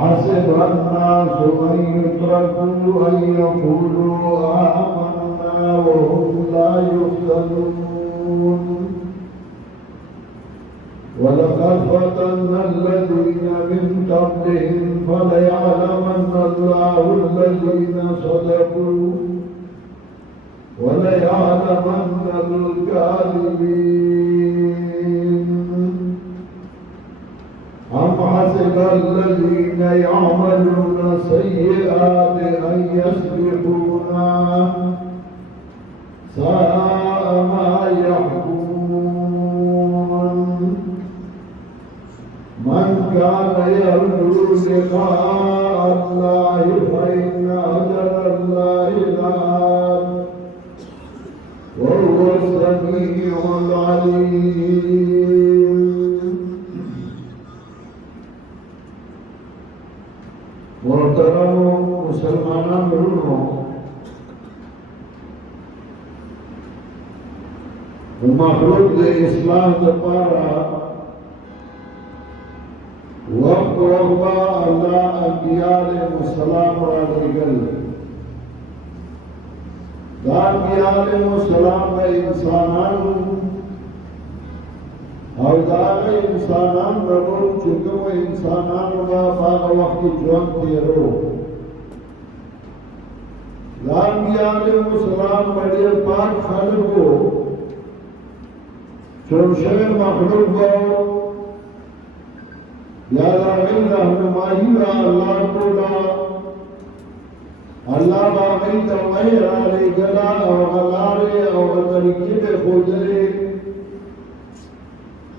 حسب الناس أن يتركوا أن يقولوا آمنا وهم لا يفتنون ولقد فتنا الذين من قبلهم فليعلمن الله الذين صدقوا وليعلمن الكاذبين أم حسب الذين يعملون السيئات أن يسبقونا ساء ما يحكمون من كان يرجو لقاء الله فإن أجل الله لآت وهو السميع العليم. محترم مسلمانان ورونو، مخلوق دے اصلاح دپارا وقت وقبا اللہ انبیاء علیہ السلام را لگل. دا انبیاء علیہ السلام دا انسانان اور داغی انسانان ربو چکم انسانان با باغ وقتی جوان تیرو. انبیاء علیہ السلام بڑی پاک خلق کو چونشے مخلوق کو یا داغی رہنمائی را اللہ کولا اللہ باقی تمہی را لے گلا اور غلارے اور طریقے بے خودرے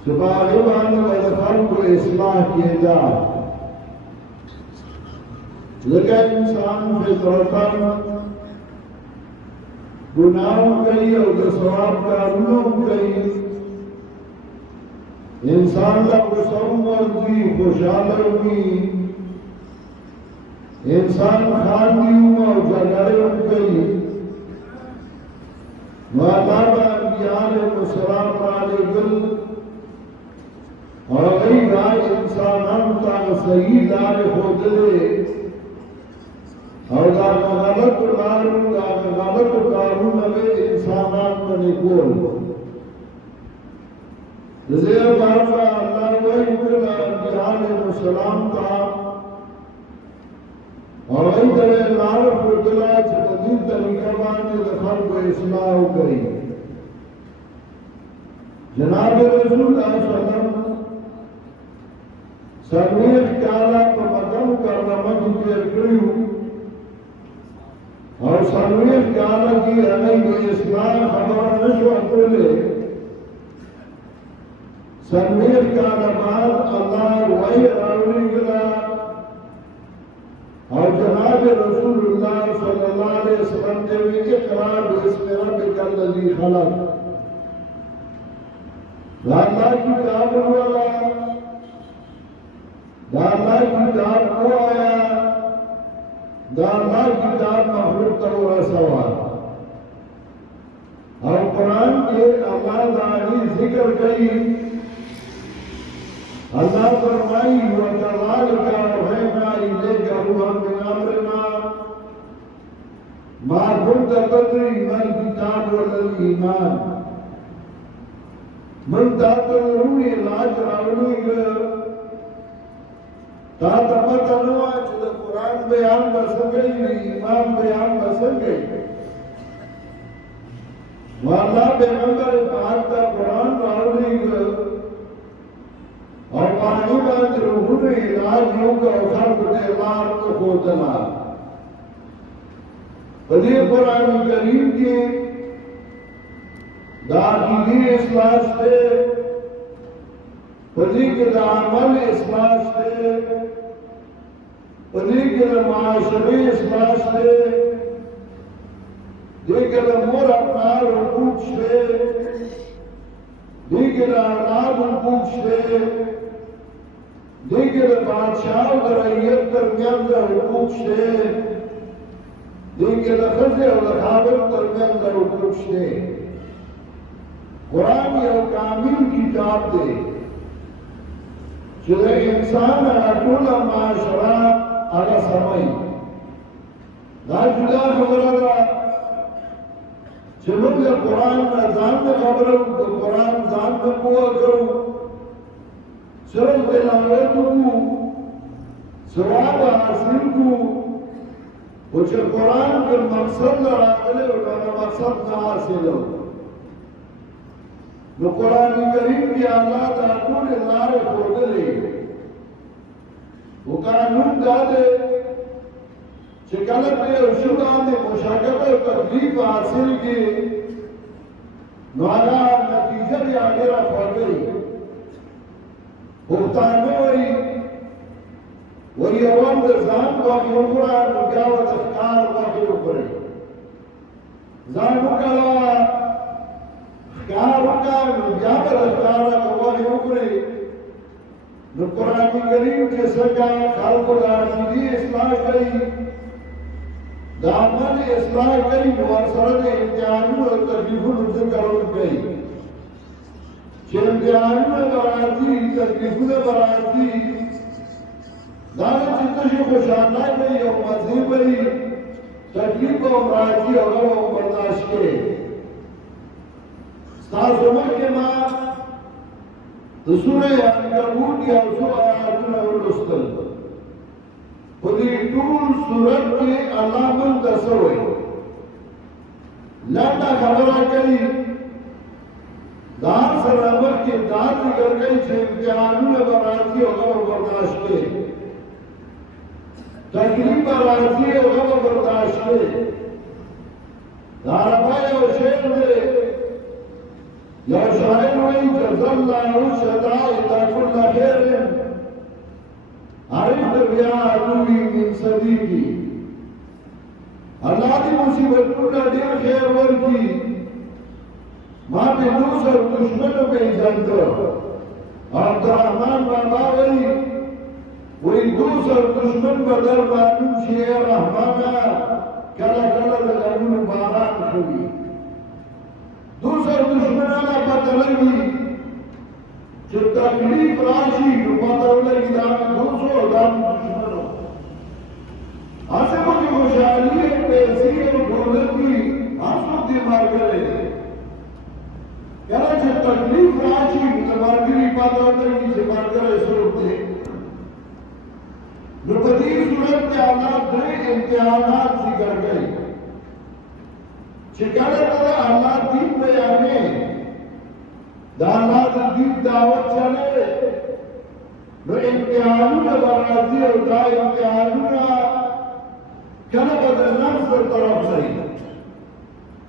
سباغبان والخلق کو اصلاح کیے جا. لیکن انسان فطرتاً گناہوں کئی اور ثواب کارونوں کئی انسان کا قسم مرضی خوشحالوی انسان خاندیوں اور جگروں کئی وعلامہ انبیاء علیہ السلام علیہ گل اور اگئی گاہ انسانان تا صحیح دار خودلے اور دا غلط کارون میں انسانان میں نکول زیر بارفہ اللہ وحی کلا انبیاء علیہ السلام تا اور ای طرح لار خودلا چکدین طریقہ بانے دخل کو اصلاح کری. جناب رسول اللہ صلی اللہ علیہ وسلم سرویخ کالا پر مقام کرنا مجھے پیر کریو اور سرویخ کالا کی ہمیں اصلاح خبر نشو اکرلے. سرویخ کالا بعد اللہ وحی راولی گلا اور جناب رسول اللہ صلی اللہ علیہ وسلم نے بھی اقرار باسم ربک الذی خلق. اللہ کتاب والا دانا کتاب کو آیا دانا کتاب مخلوق تورا سوال اور قرآن کے اللہ داری ذکر کئی. اللہ فرمائی وَكَذَلِكَ أَوْحَيْنَا إِلَيْكَ رُوحًا مِنْ أَمْرِنَا مَا كُنْتَ تَدْرِي مَا الْكِتَابُ وَلَا الْإِيمَانُ. من تاتلوی لاج راولی تا تمتا نوا چھ قرآن بیان بسنگئی ایمان بیان بسنگئی واللہ پیغمبر پاک تا قرآن راولی اور پانی بات روحون علاج ہوگا اور خلق دیوار کو خودنا. قدیر قرآن کریم کی داخلی اصلاح سے پدی کے عمل اصلاح سے پدی کے معاشرے اصلاح سے دیگر مور اپنا حقوق سے دیگر اولاد حقوق سے دیگر بادشاہ و رعیت درمیان حقوق سے دیگر خزے و خابر درمیان حقوق سے قرآن یہ کامل کتاب دے چې د انسان ټوله معاشره هغه سموي. دا جدا خبره ده چې موږ د قرآن نه ځان نه خبرو، د قرآن ځان نه پوهه کوو، صرف تلاوت وکړو، ثواب حاصل کړو، خو چې قرآن کې مقصد نه راغلی او هغه مقصد نه حاصلو. نو قرآن کریم کې الله دا ټولې لارې ښودلې. خو قانون دا دی چې کله پرې یو شي باندې مشقت او تکلیف حاصل کړي نو هغه نتیجه بیا ډېره خوږه وي. پښتانه وایي اول د ځان غوښې وګوره نو بیا ورته ښکار غوښې وخورئ. ځان وکړه ښکار وکړه نو بیا به د ښکاره غوښې وخورئ. نو قرآن کریم چې څنګه خلکو د عقیدې اصلاح کوي، د عمل اصلاح کوي، نو ورسره د امتحانونو او تکلیفونو ذکر هم کوي. چې امتحانونه به راځي، تکلیفونه به راځي، دا نه چې تشې خوشحالۍ به وي او مزې به وي، تکلیف به هم راځي او هغه به هم برداشت کوې. ستاسو مخکې ما د سورې عنکبوت یو څو آیاتونه ولوستل. په دې ټول سورت کې الله موږ ته څه وایي؟ لنډه خبره کوي. دا سره مخکې دا ذکر کوي چې امتحانونه به راځي او هغه به برداشت کوې، تکلیف به راځي او هغه به برداشت کوې. د عربا یو شعر دی، یو شاعر وایي جزا الله الشدائد كل خير عرفت بها عدوي من صديقي. الله دې مصیبتونه ډېر خیر ورکړي، ما په دوست او دشمن پېژانده. عبدالرحمن بابا وایي دوست او دشمن به در معلوم شي ای رحمانه، کله کله د غمونو باران کوي. دوست او دشمن هغه پته لګي چې تکلیف راشي نو پته ولګي دا مې دوست او دا مې دشمن و. هسې مو چې خوشحالي پیسې او دولت وي هر څوک دې ملګری دی. کله چې تکلیف راشي نو د ملګري پته ولګي چې ملګری څوک دی. نو په دې صورت کې الله درې امتحانات ذکر کوي چې کله کله الله دین بیانې، د الله د دین دعوت چلے نو امتحانونه به راځي او دا امتحانونه کله به د نفس د طرف ځي.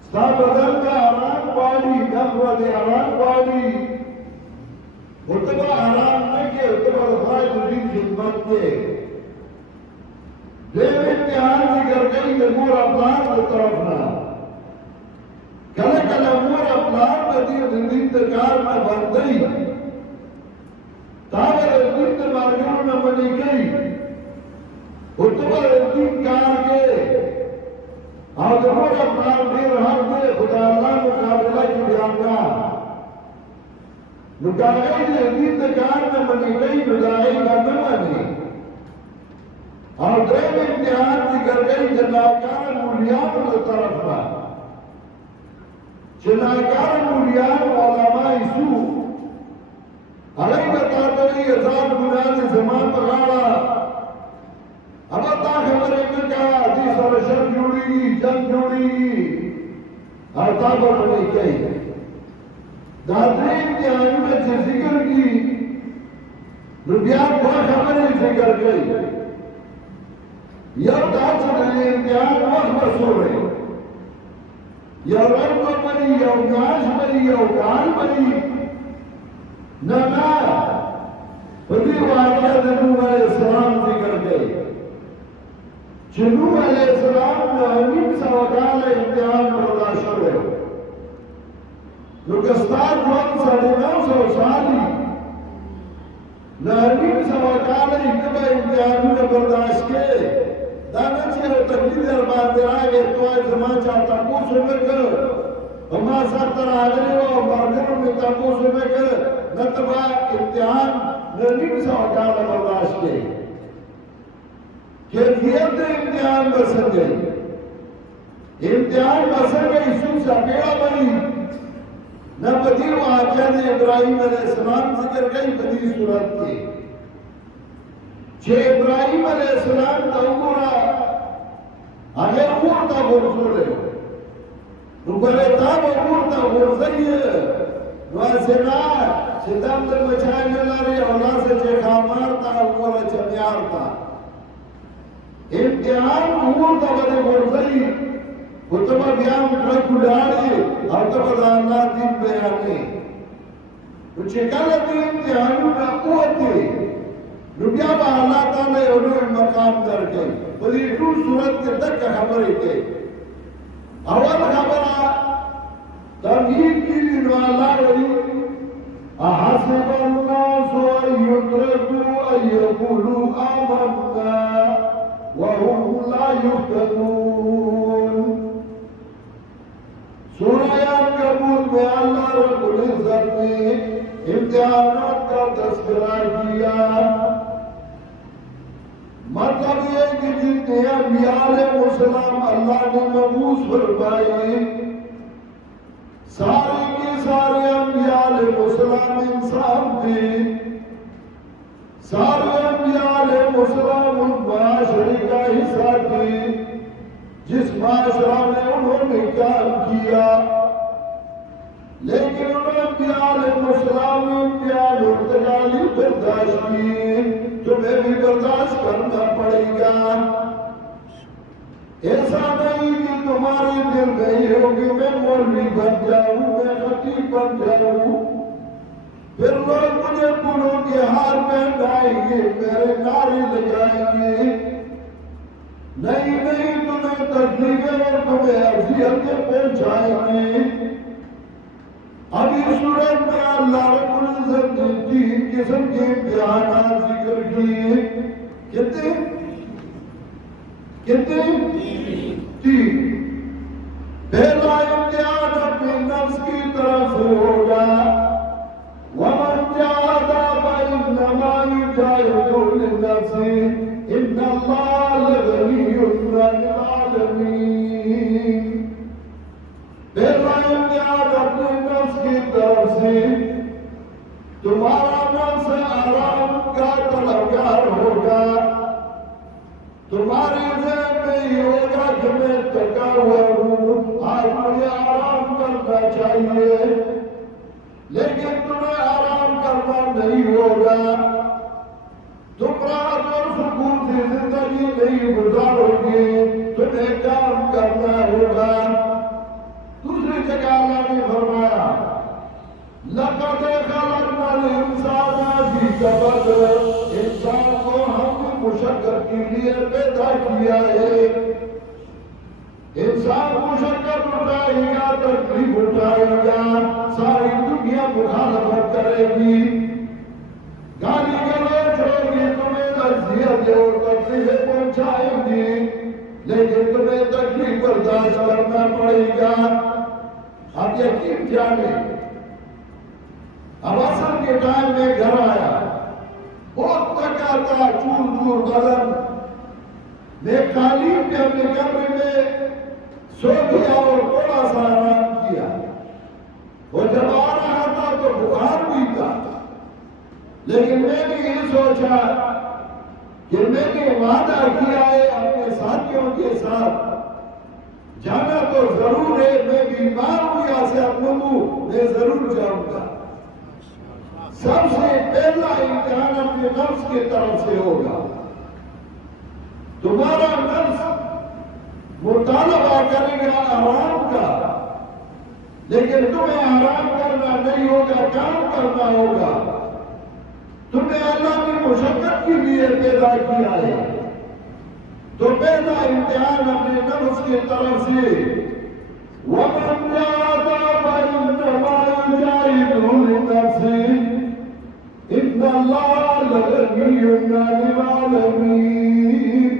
ستا بدن به آرام غواړي، نفس به دې آرام غواړي، خو ته به آرام نه کوې، ته به د خدای د دین خدمت کوې. دویم امتحان ذکر کوي د مور او پلار د طرف نه. کله کله مور او پلار به دې د دین د کار نه بندوي، تا به د دین د مارګونو نه منې کوي، خو ته به د دین کار کوې. او د مور او پلار ډېر حق دی، خو د الله مقابله کې بیا کا. نو که هغوی د دین د کار نه منې کوي نو د هغوی به نه منې. اور دریم امتحان ذکر کوي د ناکاره مولیانو د طرف نه، چې ناکاره مولیان علماء سوء هغوی به تا ته وایي هزار ګناه دې زما په غاړه، هغه تا خبرې نه کوه، دې سره شر جوړېږي، جنګ جوړېږي، او تا به منې کوي. دا درې امتحانونه چې ذکر کړي نو بیا دوه خبرې ذکر کوي. یو دا چې د امتحان وخت به څومره وي، یو ورځ به وي، یو میاشت به وي، یو کال به وي. نه نه، په دې واقعه د نوح علیه السلام ذکر کوي چې نوح علیه السلام 900 کاله امتحان برداشت شوی و. نو که ستا ژوند 950 سال وي، 900 کاله یې ته به امتحانونه برداشت کوې. دا نه چې یو تکلیف در باندې راغی ته وایې زما چا تپوس ونه کړ او ما سر ته راغلی و او ملګرو مې تپوس ونه کړ، نه ته به امتحان نیم سو کال برداشت کے کیفیت امتحان بسن گئی امتحان بسن گئی سن سا پیڑا بنی نہ بدی واقعہ نے ابراہیم علیہ السلام ذکر گئی بدی صورت کے چھے ابراہیم علیہ السلام تاؤگورا اگر اورتا گرزو لے نوکرے تاب اورتا گرزی واسنا چھتام در بچائے ملاری اولا سے چھے خامارتا اورا چمیارتا امتحان اورتا بدے گرزی کتبہ بیان رکھو ڈاڑی اور تبہ دانا دین بیانے کچھ کلتی امتحانو نا قوتی نبیا با اللہ تعالی انہوں مقام در گئی بلی تو صورت کے تک خبری کے اول خبرہ تمہید کی دنو اللہ ولی احسب الناس ان یترکوا ان یقولوا آمنا وهم لا یفتنون سورہ عنکبوت میں اللہ رب العزت نے امتحانات کا تذکرہ کیا مطلب یہ کہ جتنے انبیاء علیہ السلام اللہ نے مبعوث فرمائے سارے کے سارے انبیاء علیہ السلام انسان تھے سارے انبیاء علیہ السلام ان معاشرے کا حصہ تھے جس معاشرہ میں انہوں نے کام کیا لیکن انبیاء علیہ السلام نے امتحان اور تجالی برداشت کی تمہیں بھی برداشت کرنا پڑے گا ایسا نہیں کہ تمہارے دل میں یہ ہو کہ میں مولوی بن جاؤں میں خطیب بن جاؤں پھر لوگ مجھے پھولوں کے ہار پہنائیں گے میرے نعرے لگائیں گے نہیں تمہیں تکلیفیں اور تمہیں اذیتیں پہنچائیں گے ابھی صورت میں اللہ رب العزت نے تین قسم کے امتحانات ذکر کیے کتنے تین پہلا امتحان اپنے نفس کی طرف سے ہوگا وَمَنْ جَاهَدَ فَإِنَّمَا يُجَاهِدُ لِنَفْسِهِ إِنَّ اللَّهَ لَغَنِيٌّ عَنِ الْعَالَمِينَ پہلا امتحان اپنے نفس کی طرف سے تمہارا نفس آرام کا طلبگار ہوگا تمہارے ذہن میں یہ ہوگا کہ میں تھکا ہوا ہوں آج مجھے آرام کرنا چاہیے لیکن تمہیں آرام کرنا نہیں ہوگا تم راحت اور سکون سے زندگی نہیں گزارو گے تمہیں کام کرنا ہوگا دوسری جگہ اللہ نے فرمایا لَقَدْ خَلَقْنَا الْإِنسَانَ فِي كَبَدٍ انسان کو ہم نے مشقت کے لیے پیدا کیا ہے انسان مشقت اٹھائے گا تکلیف اٹھائے گا ساری دنیا مخالفت کرے گی گالی گلوچ ہوگی تمہیں اذیت اور تکلیف پہنچائے گی لیکن تمہیں تکلیف برداشت کرنا پڑے گا اب یقین جانے اب عصر کے ٹائم میں گھر آیا بہت تھکا تھا چور بدن میں قالین پہ اپنے کمرے میں سو گیا اور تھوڑا سا آرام کیا اور جب آ رہا تھا تو بخار بھی تھا لیکن میں نے یہ سوچا کہ میں نے وعدہ کیا ہے اپنے ساتھیوں کے ساتھ جانا تو ضرور ہے میں بیمار ہوں یا صحت مند ہوں میں ضرور جاؤں گا سب سے پہلا امتحان اپنے نفس کی طرف سے ہوگا تمہارا نفس مطالبہ کرے گا آرام کا لیکن تمہیں آرام کرنا نہیں ہوگا کام کرنا ہوگا تمہیں اللہ نے مشقت کے لیے پیدا کیا ہے تو پہلا امتحان اپنے نفس کی طرف سے وَمَنْ جَاهَدَ فَإِنَّمَا يُجَاهِدُ لِنَفْسِهِ إِنَّ اللَّهَ لَغَنِيٌّ عَنِ الْعَالَمِينَ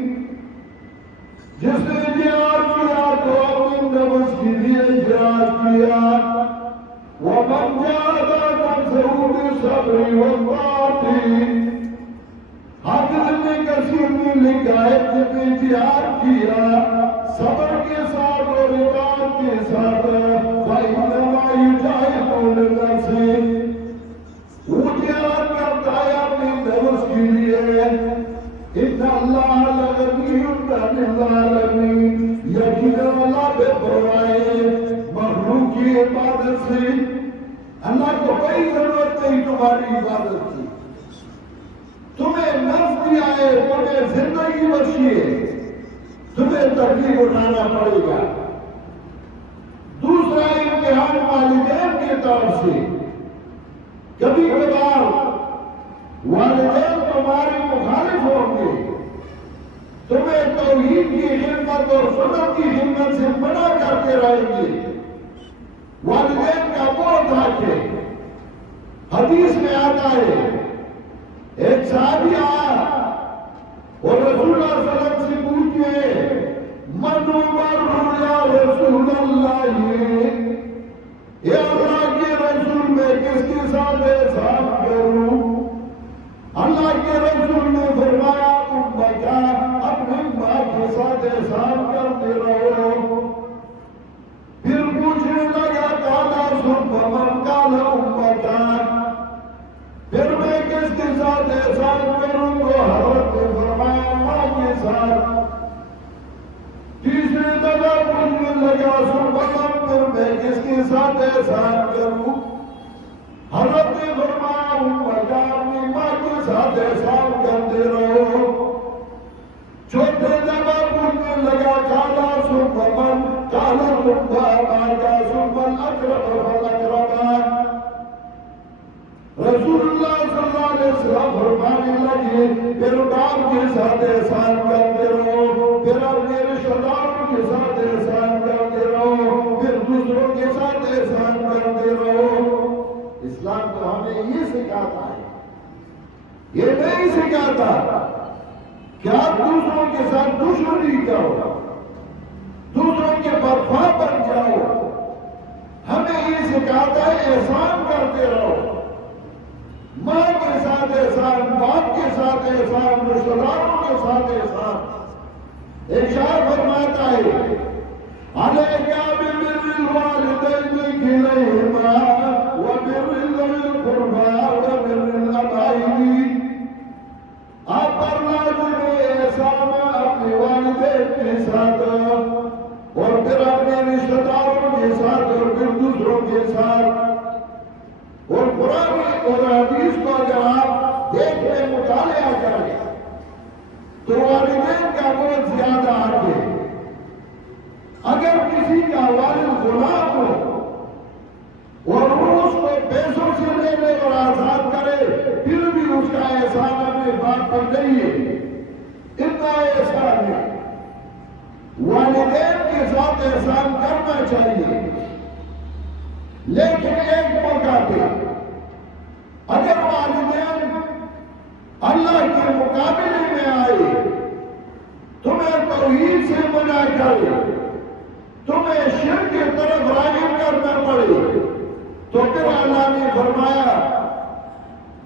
جس نے جہاد کیا تو اپنی نفس کے لیے جہاد کیا وَمَنْ جَاهَدَ نَفْسَهُ بِالصَّبْرِ وَالطَّاعَةِ جن نے جہاد کیا صبر کے ساتھ اور اطاعت کے ساتھ فإنما يجاهدون لنفسه وہ جہاد کرتا ہے اپنے نفس کے لیے ان اللہ لغنی عن العالمین یقینا اللہ بے پرواہ مخلوق کی عبادت سے اللہ کو کوئی ضرورت نہیں تمہاری عبادت کی تمہیں نفس دیا ہے تمہیں زندگی بخشی ہے تمہیں تکلیف اٹھانا پڑے گا دوسرا امتحان والدین کی طرف سے کبھی کبھار والدین تمہارے مخالف ہوں گے تمہیں توحید کی خدمت اور سنت کی خدمت سے منع کرتے رہیں گے والدین کا بہت حق ہے حدیث میں آتا ہے ایک صحابی آیا اور رسول اللہ صلی اللہ علیہ وسلم سے پوچھے من عمر یا رسول اللہ اے اللہ کے رسول میں کس کے ساتھ احسان کروں اللہ کے رسول نے فرمایا امتا اپنی ماں کے ساتھ احسان کرتے رہو پھر پوچھنے لگا کالا سبحان کالا امتا پھر میں کس کے ساتھ احسان کروں تو حضرت نے فرمایا ماں کے ساتھ تیسری دفعہ پوچھنے لگا سبحان پھر میں کس کے ساتھ احسان کروں حضرت نے فرمایا امتا اپنی ماں کے ساتھ احسان کرتے رہو چوتھے دفعہ پوچھنے لگا کالا سبحان کالا سبحان کا سبحان اقرب فالاقرب رسول اللہ صلی اللہ علیہ وسلم فرمانے لگے پھر باپ کے ساتھ احسان کرتے رہو پھر اپنے رشتہ داروں کے ساتھ احسان کرتے رہو پھر دوسروں کے ساتھ احسان کرتے رہو اسلام تو ہمیں یہ سکھاتا ہے یہ نہیں سکھاتا کہ آپ دوسروں کے ساتھ دشمنی کرو دوسروں کے بدخواہ بن جاؤ ہمیں یہ سکھاتا ہے احسان کرتے رہو ماں کے ساتھ احسان باپ کے ساتھ احسان رشتہ داروں کے ساتھ احسان ارشاد فرماتا ہے علیکا ببر الوالدین کلیہما وبر ذوی القربى وبر الابائین آپ پر لازم ہے احسان اپنے والدین کے ساتھ اور پھر اپنے رشتہ داروں کے ساتھ اور پھر دوسروں کے ساتھ اور قرآن اور حدیث کو اگر آپ دیکھیں مطالعہ کریں تو والدین کا بہت زیادہ حق ہے اگر کسی کا والد غلام ہو اور وہ اس کو پیسوں سے لے لے اور آزاد کرے پھر بھی اس کا احسان اپنے باپ پر نہیں ہے اتنا احسان ہے والدین کے ساتھ احسان کرنا چاہیے لیکن ایک موقع پہ اگر والدین اللہ کے مقابلے میں آئے تمہیں توحید سے منع کرے تمہیں شرک کی طرف راغب کرنا پڑے تو پھر اللہ نے فرمایا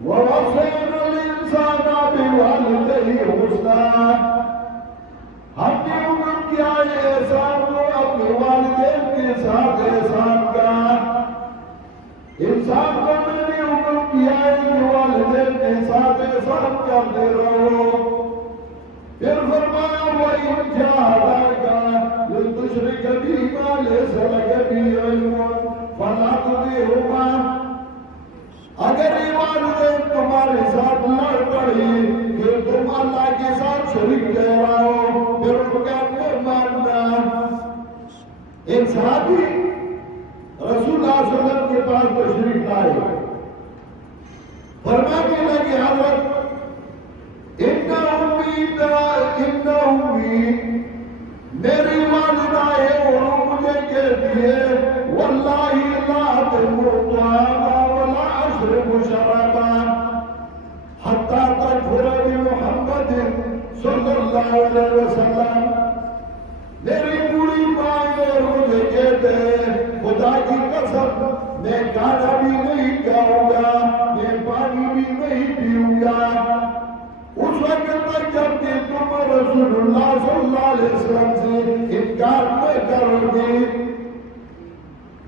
وَوَصَّيْنَا الْإِنسَانَ بِوَالِدَيْهِ حُسْنًا ہم نے حکم کیا ہے احسان کو اپنے والدین کے ساتھ احسان کا انسان کو میں نے حکم کیا ہے کہ والدین کے ساتھ احسان کرتے رہو پھر فرمایا وَإِنْ جَاهَدَاكَ لِتُشْرِكَ بِي مَا لَيْسَ لَكَ بِهِ عِلْمٌ فَلَا تُطِعْهُمَا اگر یہ والدین تمہارے ساتھ لڑ پڑے کہ تم اللہ کے ساتھ شریک ٹھہراؤ پھر ان کا نہ ماننا ایک صحابی رسول اللہ صلی اللہ علیہ وسلم کے پاس تشریف لائے فرمانے لگے حضرت ان امی میری والدہ ہے اور وہ مجھے کہتی ہے واللہ لا تمر طعاما ولا اشرب شرابا حتی تکفر بمحمد صلی اللہ علیہ وسلم میری بوڑھی ماں اور مجھے کہتے ہیں خدا کی قسم میں کھانا بھی نہیں کھاؤں گا میں پانی بھی نہیں پیوں گا اس وقت تک جب کہ تم رسول رسول اللہ صلی اللہ علیہ وسلم سے انکار میں کرو گے؟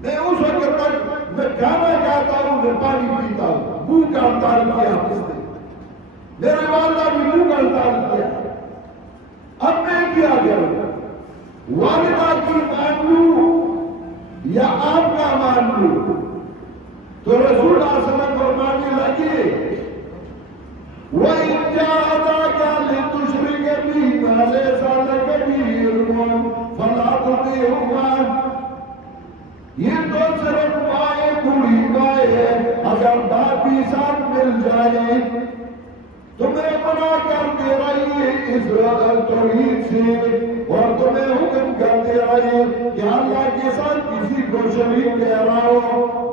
میں اس وقت تک میں کھانا کھاتا ہوں، میں پانی پیتا ہوں، منہ کا ہڑتال کیا اس نے، میرے والدہ بھی منہ کا ہڑتال کیا، اب میں کیا کروں؟ والدہ کی مان لوں یا آپ کا مان لوں؟ تو رسول اللہ صلی اللہ علیہ وسلم فرمانے لگے وَإِنْ جَاهَدَاكَ لِتُشْرِكَ بِي مَا لَيْسَ لَكَ بِهِ عِلْمٌ فَلَا تُطِعْهُمَا۔ یہ تو صرف بائیں بوڑھی بائیں ہے، اگر باپ بھی ساتھ مل جائے تمہیں منع کر دے رہی ہے اس توحید سے، اور تمہیں حکم کر دے رہی ہے کہ اللہ کے ساتھ کسی کو شریک ٹھہراؤ،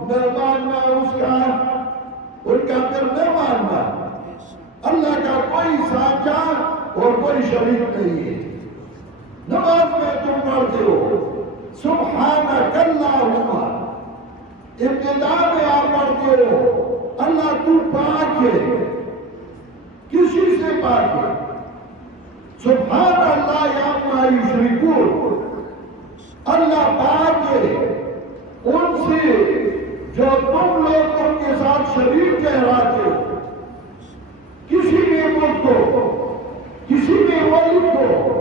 نہ ماننا اس کا، ان کا پھر نہ ماننا۔ اللہ کا کوئی سانچہ اور کوئی شریک نہیں ہے۔ نماز میں تم پڑھتے ہو سبحانک اللہم، ابتدا میں آپ پڑھتے ہو اللہ تو پاک ہے، کسی سے پاک ہے، سبحان اللہ عما یشرکون، اللہ پاک ہے ان سے جو تم لوگ ان کے ساتھ شریک ٹھہراتے ہو۔ کسی نے ملک کو، کسی نے ولی کو،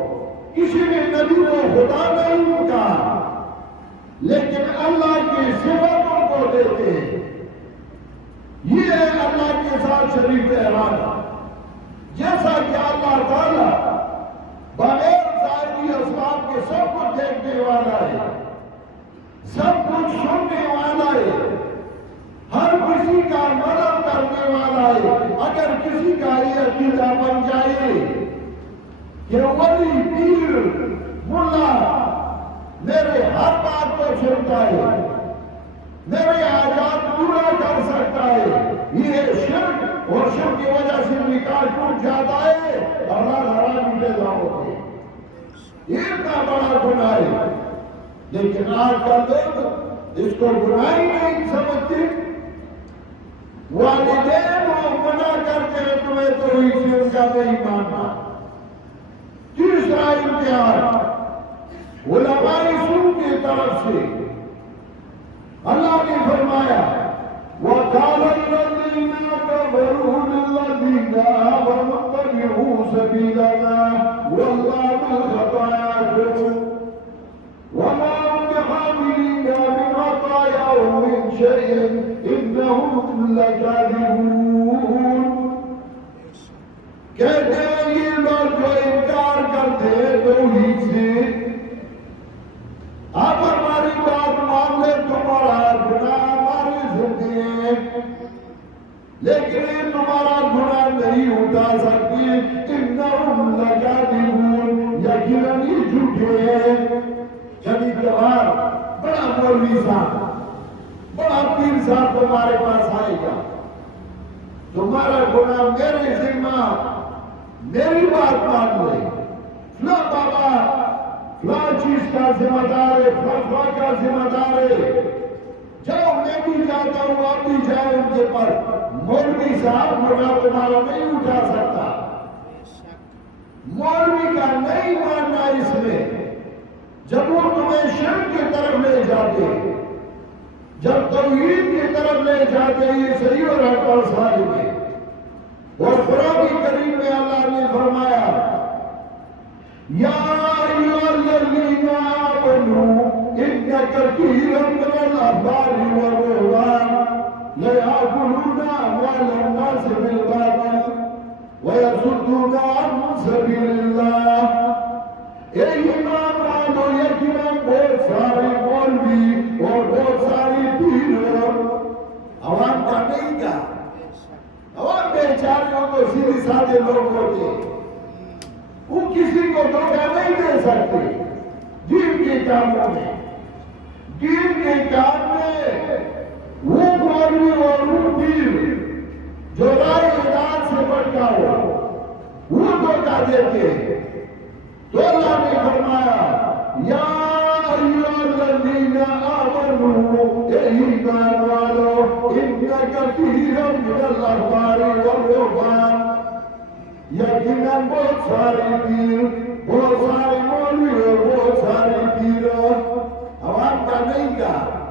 کسی نے نبی کو خدا نہیں کہا، لیکن اللہ کی صفتوں کو دیتے ہیں، یہ ہے اللہ کے ساتھ شریک ٹھہرانا۔ جیسا کہ اللہ تعالیٰ بغیر ظاہری اسباب کے سب کچھ دیکھنے والا ہے، سب کچھ سننے والا ہے، ہر کسی کا مدد کرنے والا ہے۔ اگر کسی کا یہ عقیدہ بن جائے کہ ولی پیر ملا میرے ہر بات کو سنتا ہے، میرے حاجات پورا کر سکتا ہے، یہ شرک، اور شرک کی وجہ سے نکاح ٹوٹ جاتا ہے اور حرام پیدا ہوتے ہیں، یہ اتنا بڑا گناہ ہے۔ لیکن آج کل لوگ اس کو گناہ ہی نہیں سمجھتے، والدین وہ منع کرتے ہیں تمہیں توحید سے ان کا نہیں ماننا۔ تیسرا امتحان علماء سو کی طرف سے، اللہ نے فرمایا وَقَالَ الَّذِينَ كَفَرُوا لِلَّذِينَ آمَنُوا اتَّبِعُوا سَبِيلَنَا وَاللَّهُ خَطَايَاكُمْ وَمَا هُمْ بِحَامِلِينَ مِنْ خَطَايَاهُمْ مِنْ شَيْءٍ إِنَّهُمْ لَكَاذِبُونَ۔ کہتے ہیں یہ لوگ جو انکار کرتے ہیں توحید سے، آپ ہماری بات مان لیں تمہارا گناہ ہمارے ذمہ ہے، لیکن یہ تمہارا گناہ نہیں اٹھا سکتی، انہم لکاذبون، یقیناً یہ جھوٹے ہیں۔ کبھی کبھار بڑا مولوی صاحب، بڑا پیر صاحب تمہارے پاس آئے گا، تمہارا گناہ میرے ذمہ، میری بات مان لے، فلاں بابا فلاں چیز کا ذمہ دار ہے، فلاں کا ذمہ دار ہے، جاؤ میں بھی جاتا ہوں، آپ بھی جائیں ان کے پر، مولوی صاحب گناہ تمہارا نہیں اٹھا سکتا۔ مولوی کا نہیں ماننا اس میں، جب وہ تمہیں شرک کی طرف لے جاتے، جب توحید کی طرف لے جاتے، یہ صحیح اور حق اور صالح ہے۔ اور قرآن کریم میں اللہ نے فرمایا یا ایھا الذین آمنوا ان کثیرا من الاحبار والرہبان لیأکلون اموال الناس بالباطل ویصدون عن سبیل اللہ۔ اے ایمان والو، یقیناً بہت سارے مولوی اور بہت ساری پیر عوام کا نہیں کہا، عوام بیچاریوں کو سیدھے سادے لوگ ہوتے ہیں، وہ کسی کو دھوکہ نہیں دے سکتے دین کے کاموں میں۔ دین کے کام میں وہ مولوی اور وہ پیر جو رائے ہدایت سے بھٹکا ہو وہ دھوکہ دیتے ہیں۔ تو اللہ نے فرمایا یا ایھا الذین آمنوا، اے ایمان والو، ان کثیرا من الاحبار والرہبان، یقیناً بہت سارے پیر بہت سارے مولوی اور بہت سارے پیر عوام کا نہیں کہا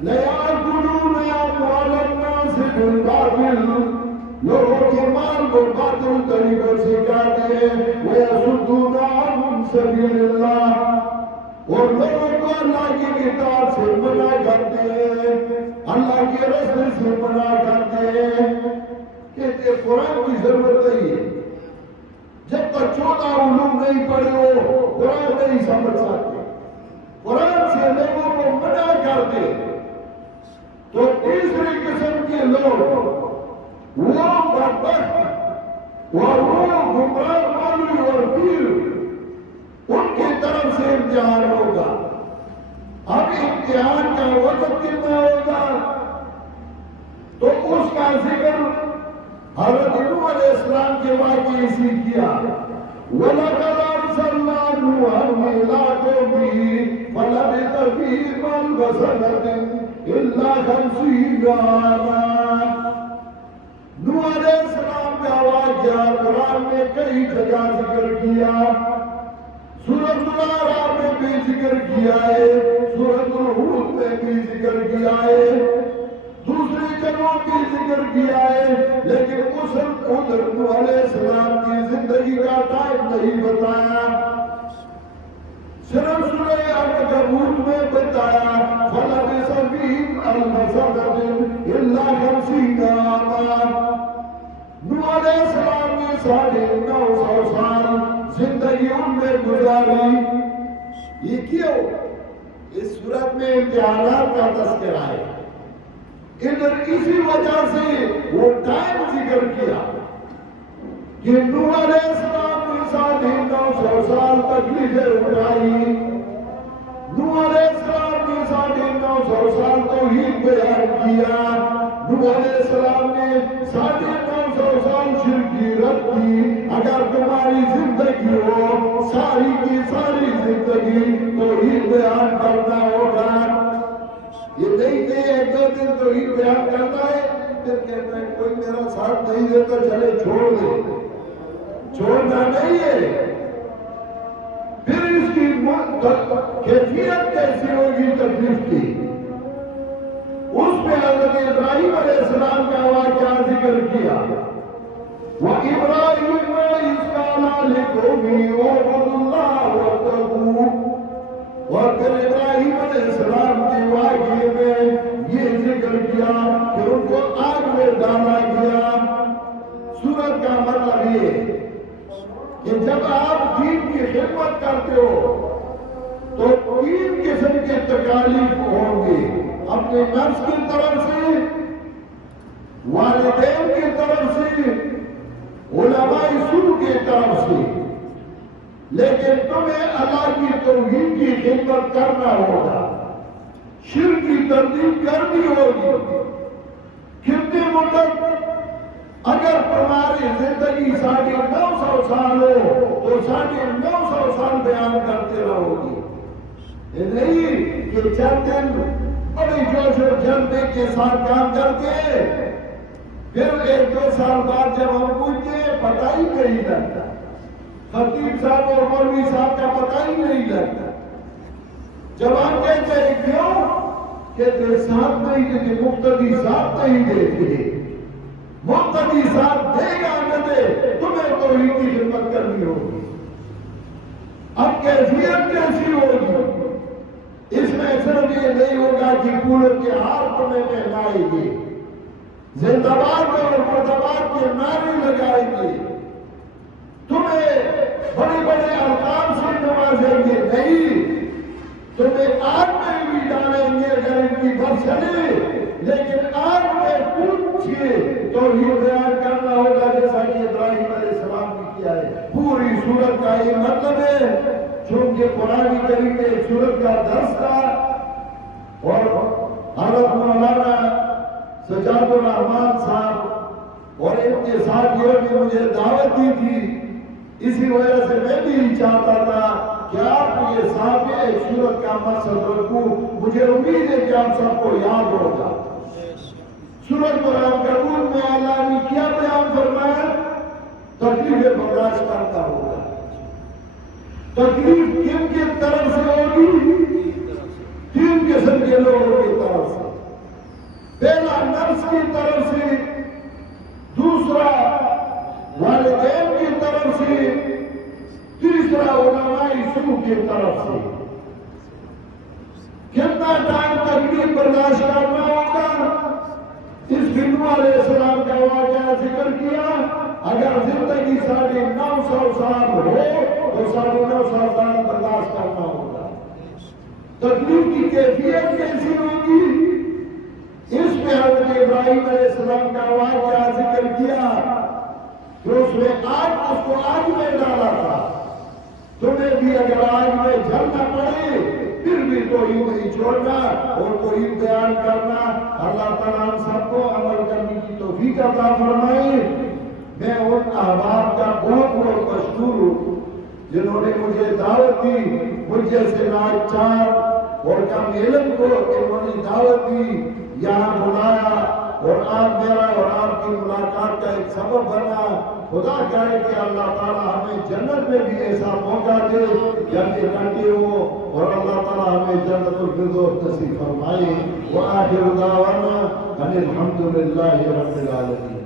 لَيَأْكُلُونَ أَمْوَالَ النَّاسِ بِالْبَاطِلِ لوگوں کے مال کو باطل طریقوں سے کھاتے ہیں وَيَصُدُّونَ عَن سَبِيلِ اللَّهِ اور لوگوں کو اللہ کی کتاب سے منع کرتے ہیں اللہ کے رستے سے منع کرتے ہیں کہ قرآن کی ضرورت نہیں ہے جب تک 14 علوم نہیں پڑھے ہو قرآن نہیں سمجھ سکتے قرآن سے لوگوں کو منع کرتے تو تیسری قسم کے لوگ وہ بدبخت اور وہ گمراہ مولوی اور پیر ان کی طرف سے امتحان ہوگا اب امتحان کا وقت کتنا ہوگا تو اس کا ذکر حضرت نوح علیہ السلام کے واقعے اسی کیا وَلَقَدْ أَرْسَلْنَا نُوحًا إِلَىٰ قَوْمِهِ فَلَبِثَ فِيهِمْ أَلْفَ سَنَةٍ إِلَّا 50 عَامًا نوح علیہ السلام کا واقعہ قرآن میں کئی جگہ ذکر کیا سورۃ الأعراف میں بھی ذکر کیا ہے سورۃ الہود میں بھی ذکر کیا ہے دوسری جگہوں بھی ذکر کیا ہے لیکن ادھر نوح علیہ السلام کی زندگی کا ٹائم نہیں بتایا صرف سورہ عنکبوت میں بتایا فَلَبِثَ فِيهِمْ أَلْفَ سَنَةٍ إِلَّا 50 عَامًا نوح علیہ السلام نے 950 سال زندگی ان میں گزاری یہ کیوں اس صورت میں امتحانات کا تذکرہ ہے ادھر اسی وجہ سے وہ ٹائم ذکر کیا کہ نوح علیہ السلام نے 950 سال تکلیفیں اٹھائی نوح علیہ السلام نے 950 سال توحید بیان کیا نوح علیہ السلام نے 950 سال شرک کی رد کی اگر تمہاری زندگی ہو ساری کی ساری زندگی توحید بیان کرنا ہوگا یہ نہیں کہ ایک دو دن توحید بیان کرتا ہے پھر کہتا ہے کوئی میرا ساتھ نہیں دیتا چلے چھوڑ دے چھوڑنا نہیں ہے پھر اس کی کیفیت کیسی ہوگی تکلیف کی اس میں حضرت ابراہیم علیہ السلام کا واقعہ ذکر کیا وَإِبْرَاهِيمَ إِذْ قَالَ لِقَوْمِهِ اعْبُدُوا اللَّهَ وَاتَّقُوهُ اور پھر ابراہیم علیہ السلام کے واقعے میں یہ ذکر کیا کہ ان کو آگ میں ڈالا گیا سورت کا مطلب یہ کہ جب آپ دین کی خدمت کرتے ہو تو 3 قسم کے تکالیف ہوں گے اپنے نفس کی طرف سے والدین کی طرف سے علماء سو کی طرف سے لیکن تمہیں اللہ کی توحید کی خدمت کرنا ہوگا شرک کی تردید کرنی ہوگی کتنی مدت اگر تمہاری زندگی 950 سال ہو تو 950 سال بیان کرتے رہو گی یہ نہیں کہ چند دن بڑی جوش و جذبے کے ساتھ کام کرتے پھر 1-2 سال بعد جب ہم پوچھتے پتہ ہی نہیں لگتا خطیب صاحب اور مولوی صاحب کا پتہ ہی نہیں لگتا جب ہم کہتے ہیں کیوں کہ ساتھ نہیں دیتے مقتدی ساتھ نہیں دیتے مقتدی ساتھ دے گا نہ دے تمہیں توحید کی خدمت کرنی ہوگی اب کیفیت کیسی ہوگی اس میں صرف یہ نہیں ہوگا کہ پھولوں کے ہار تمہیں پہنائے گی زندہ باد اور مرتبات کے نعرے لگائے گی تمہیں بڑے بڑے القاب سے نوازیں گے نہیں تمہیں آگ میں بھی ڈالیں گے اگر ان کی بس چلے لیکن آگ میں پوچھ کے توحید بیان کرنا ہوگا جیسا کہ ابراہیم علیہ السلام نے کیا ہے پوری سورت کا یہ مطلب ہے چونکہ قرآن کریم میں سورت کا درس تھا اور حضرت مولانا سجاد الرحمان صاحب اور ان کے ساتھیوں نے مجھے دعوت دی تھی اسی وجہ سے میں بھی چاہتا تھا کہ آپ یہ سامنے ایک سورت کا مقصد رکھوں مجھے امید ہے کہ آپ سب کو یاد ہوگا سورت قرآن کریم میں اللہ نے کیا بیان فرمایا تکلیفیں برداشت کرتا ہوگا تکلیف کن کی طرف سے ہوگی؟ تین قسم کے لوگوں کی طرف سے. پہلا نفس کی طرف سے، دوسرا والدین کی طرف سے، تیسرا علماء سوء کی طرف سے. کتنا ٹائم تکلیف برداشت کرنا ہوگا؟ اس بنو علیہ السلام کا واقعہ ذکر کیا. اگر زندگی 950 سال ہو تو 950 سال برداشت کرنا ہوگا. تکلیف کی کیفیت کیسی ہوگی؟ اس میں حضرت ابراہیم علیہ السلام کا واقعہ ذکر کیا کہ اس کو آگ میں ڈالا تھا. تمہیں بھی اگر آگ میں جلنا پڑے پھر بھی تو یوں ہی چھوڑنا اور کوئی بیان کرنا. اللہ تعالیٰ ہم سب کو عمل کرنے کی توفیق عطا فرمائے. میں ان احباب کا بہت بہت مشکور ہوں جنہوں نے مجھے دعوت دی. مجھ جیسے لاچار اور کم علم کو انہوں نے دعوت دی، یہاں بلایا اور آج میرا اور آپ کی ملاقات کا ایک سبب بنا. خدا کرے کہ اللہ تعالیٰ ہمیں جنت میں بھی ایسا موقع دے جب اکٹھے ہوں اور اللہ تعالیٰ ہمیں جنت الفردوس نصیب فرمائے. وآخر دعوانا ان الحمد للہ رب العالمین.